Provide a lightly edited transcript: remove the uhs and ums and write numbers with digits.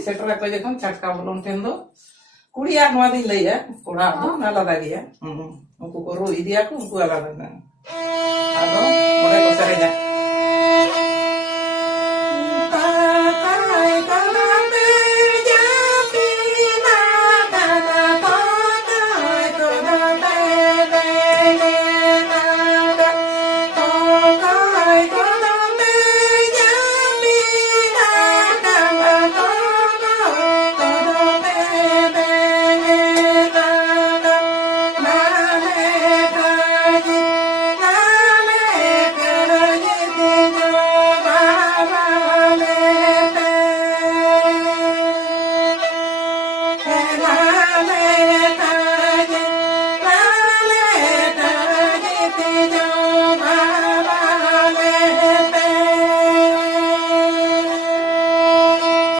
सेटर को जखन छटका बोलन ठेन दो कुड़िया नवा दिन लैया कोड़ा दो आलादा गया उनको को रोई दिया को उनको आलादा ना आदो मोड़े को सरेजा